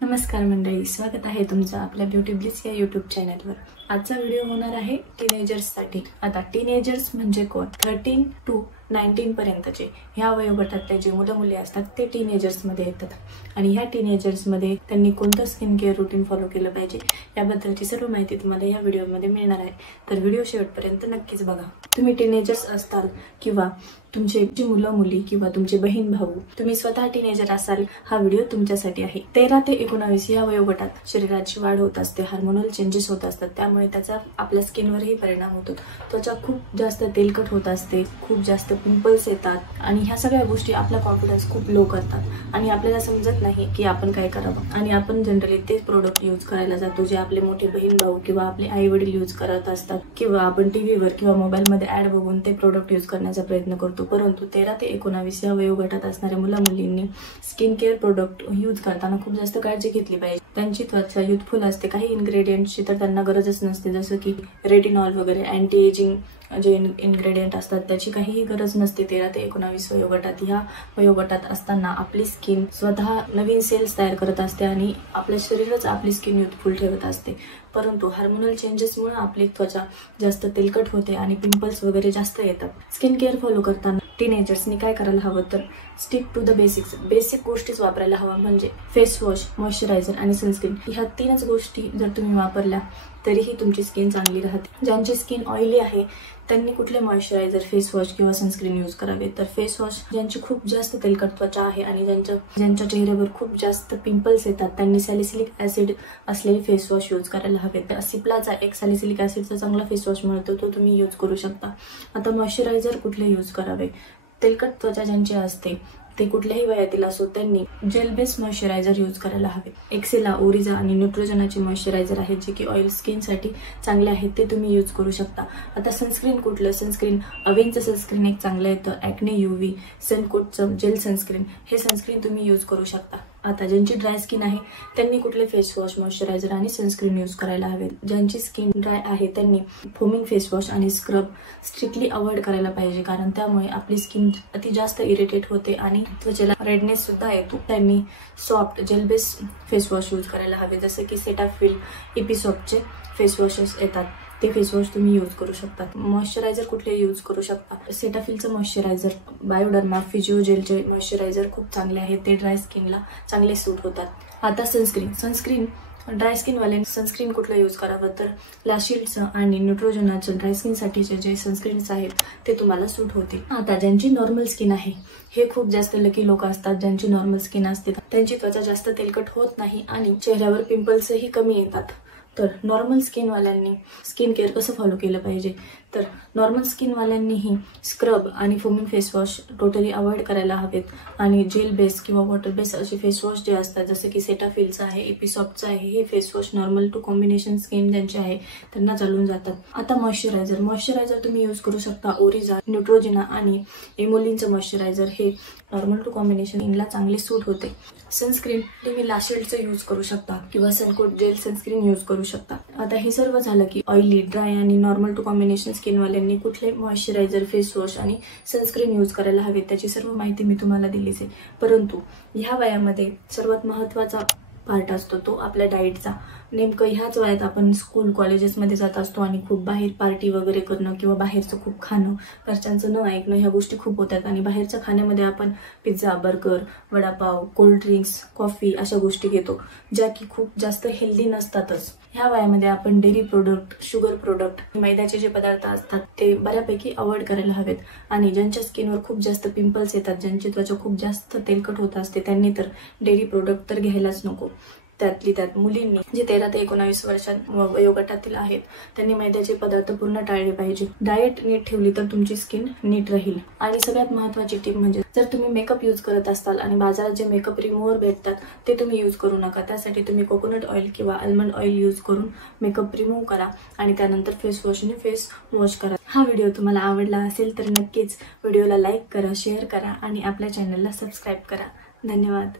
नमस्कार मंडळी, स्वागत आहे तुमचं आपल्या ब्युटी ब्लिस या यूट्यूब चॅनलवर। आजचा व्हिडिओ होणार आहे टीनेजर्ससाठी। आता टीनेजर्स म्हणजे कोण? 13 to 19 पर्यंतचे ह्या वयोगटातले जे मुलं मुली असतात ते टीनेजर्स मध्ये येतात। आणि ह्या टीनेजर्स मध्ये त्यांनी कोणतं स्किन केअर रूटीन फॉलो केलं पाहिजे याबद्दलची सर्व माहिती तुम्हाला या व्हिडिओमध्ये मिळणार आहे, तर व्हिडिओ शेवटपर्यंत नक्कीच बघा। तुम्ही टीनेजर्स असताल किंवा तुमचे मुलं मुली किंवा तुमचे बहीण भाऊ, तुम्ही स्वतः टीनेजर असाल, हा व्हिडिओ तुमच्यासाठी आहे। 13 ते 19 या वयोगटात शरीराची वाढ होत असते, हार्मोनल चेंजेस होत असतात, त्यामुळे त्याचा आपल्या स्किनवरही परिणाम होतो। त्वचा खूप जास्त तेलकट होत असते, खूप जास्त पिंपल्स येतात आणि ह्या सगळ्या गोष्टी आपला कॉन्फिडन्स खूप लो करतात आणि आपल्याला समजत नाही की आपण काय करावं। आणि आपण जनरली तेच प्रोडक्ट यूज करायला जातो जे आपले मोठे बहीण भाऊ किंवा आपले आई वडील यूज करत असतात, किंवा आपण टीव्हीवर किंवा मोबाईलमध्ये ऍड बघून ते प्रोडक्ट यूज करण्याचा प्रयत्न करतो। परंतु 13 ते 19 या वयोगटात असणाऱ्या मुला मुलींनी स्किन केअर प्रोडक्ट यूज करताना खूप जास्त काळजी घेतली पाहिजे। त्यांची त्वचा युथफुल असते, काही इन्ग्रेडियंटची तर त्यांना गरजच नसते, जसं की रेटिनॉल वगैरे अँटी एजिंग जे इन्ग्रेडियंट असतात त्याची काहीही गरज नसते। 13 ते 19 वयोगटात ह्या वयोगटात असताना आपली स्किन स्वतः नवीन सेल्स तयार करत असते आणि आपलं शरीरच आपली स्किन युथफुल ठेवत असते। परंतु हार्मोनल चेंजेसमुळे आपली त्वचा जास्त तेलकट होते आणि पिंपल्स वगैरे जास्त येतात। स्किन केअर फॉलो करताना टीनेजर्सनी काय करायला हवं तर stick to the basics, basic गोष्टीच वापरायला हवा, म्हणजे फेस वॉश, मॉइश्चरायझर आणि सनस्क्रीन। ह्या तीनच गोष्टी जर तुम्ही वापरल्या तरीही तुमची स्किन चांगली राहते। ज्यांची स्किन ऑइली आहे त्यांनी कुठले मॉइश्चरायझर, फेस वॉश किंवा सनस्क्रीन यूज करावे तर फेस वॉश, ज्यांची खूप जास्त तेलकट त्वचा आहे आणि ज्यांच्या चेहऱ्यावर खूप जास्त पिंपल्स येतात त्यांनी सॅलिसिलिक ऍसिड असलेले फेस वॉश यूज करायला हवे। तर सिप्लाचा एक सॅलिसिलिक ऍसिडचा चांगला फेस वॉश मिळतो, तो तुम्ही यूज करू शकता। आता मॉइश्चरायझर कुठले यूज करावे? तेलकट त्वचा ज्यांची असते ते कुठल्याही वयातील असो त्यांनी जेल बेस्ड मॉइश्चरायझर यूज करायला हवे। एक्सेला, ओरिजा आणि न्यूट्रोजनाचे मॉइश्चरायझर आहेत जे की ऑइल स्किनसाठी चांगले आहेत, ते तुम्ही यूज करू शकता। आता सनस्क्रीन कुठलं? सनस्क्रीन अवेनचं सनस्क्रीन एक चांगलं येतं, ॲक्ने UV, सनकोटचं जेल सनस्क्रीन, हे सनस्क्रीन तुम्ही यूज करू शकता। आता ज्यांची ड्राय स्किन आहे त्यांनी कुठले फेस वॉश, मॉइश्चरायझर आणि सनस्क्रीन यूज करायला हवे। ज्यांची स्किन ड्राय आहे त्यांनी फोमिंग फेस वॉश आणि स्क्रब स्ट्रिक्टली अवॉइड करायला पाहिजे, कारण त्यामुळे आपली स्किन अति जास्त इरिटेट होते आणि त्वचेला रेडनेस सुद्धा येतो। त्यांनी soft gel based face wash use करायला हवे, जसे की सेटाफिल, इपिसॉफ्टचे फेस वॉशेस येतात, ते फेस वॉश तुम्ही यूज करू शकता। मॉइश्चरायझर कुठले यूज करू शकता? सेटाफिलचं मॉइश्चरायझर, बायोडर्मा, फिजिओजेलचे मॉइश्चरायझर खूप चांगले आहेत, ते ड्राय स्किनला चांगले सूट होतात। आता सनस्क्रीन ड्राय स्किनवाले सनस्क्रीन कुठलं यूज करावं तर लॅशिल्डचं आणि न्यूट्रोजनाचं ड्राय स्किनसाठीचे जे सनस्क्रीन्स आहेत ते तुम्हाला सूट होतील। आता ज्यांची नॉर्मल स्किन आहे, हे खूप जास्त लकी लोक असतात ज्यांची नॉर्मल स्किन असते, त्यांची त्वचा जास्त तेलकट होत नाही आणि चेहऱ्यावर पिंपल्सही कमी येतात। तर नॉर्मल स्किनवाल्यांनी स्किन केअर कसं फॉलो केलं पाहिजे तर नॉर्मल स्किनवाल्यांनीही स्क्रब आणि foaming face wash totally avoid करायला हवेत आणि जेल बेस किंवा वॉटर बेस असे फेस वॉश जे असतात, जसं की सेटाफिलचं आहे, इपिसॉफ्टचं आहे, हे face wash normal to combination skin ज्यांचे आहे त्यांना चालून जातात। आता मॉइश्चरायझर तुम्ही यूज करू शकता, ओरिजा, न्यूट्रोजिना आणि एमोलिनचं मॉइश्चरायझर, हे नॉर्मल टू कॉम्बिनेशन स्किनला चांगले सूट होते। सनस्क्रीन तुम्ही लॅशिल्डचं यूज करू शकता किंवा सनकोट जेल सनस्क्रीन यूज करू शकता। आता हे सर्व झालं की ऑइली, ड्राय आणि नॉर्मल टू कॉम्बिनेशन स्किनवाल्यांनी कुठले मॉइश्चरायझर, फेस वॉश आणि सनस्क्रीन यूज करायला हवे त्याची सर्व माहिती मी तुम्हाला दिलीच आहे। परंतु ह्या वयामध्ये सर्वात महत्त्वाचा पार्ट असतो तो आपल्या डाएटचा। नेमकं ह्याच वयात आपण स्कूल कॉलेजेसमध्ये जात असतो आणि खूप बाहेर पार्टी वगैरे करणं किंवा बाहेरचं खूप खाणं, घरच्यांचं न ऐकणं, ह्या गोष्टी खूप होतात आणि बाहेरच्या खाण्यामध्ये आपण pizza, burger, vada pav, cold drinks, coffee अशा गोष्टी घेतो ज्या की खूप जास्त हेल्दी नसतातच। ह्या वयामध्ये आपण डेअरी प्रोडक्ट, शुगर प्रोडक्ट, मैद्याचे जे पदार्थ असतात ते बऱ्यापैकी अवॉइड करायला हवेत। आणि ज्यांच्या स्किनवर खूप जास्त पिंपल्स येतात, ज्यांची त्वचा खूप जास्त तेलकट होत असते, त्यांनी तर डेअरी प्रोडक्ट तर घ्यायलाच नको। त्यातली त्यात मुलींनी जे 13 ते 19 वर्षात वयोगटातील आहेत त्यांनी मैद्याचे पदार्थ पूर्ण टाळले पाहिजे। डाएट नीट ठेवली तर तुमची स्किन नीट राहील। आणि सगळ्यात महत्त्वाची टिप म्हणजे जर तुम्ही मेकअप यूज करत असाल आणि बाजारात जे मेकअप रिमूव्हर भेटतात ते तुम्ही यूज करू नका, त्यासाठी तुम्ही कोकोनट ऑइल किंवा आल्मंड ऑइल यूज करून मेकअप रिमूव्ह करा आणि त्यानंतर फेस वॉशने फेस वॉश करा। हा व्हिडिओ तुम्हाला आवडला असेल तर नक्कीच व्हिडिओला लाईक करा, शेअर करा आणि आपल्या चॅनलला सबस्क्राईब करा। धन्यवाद।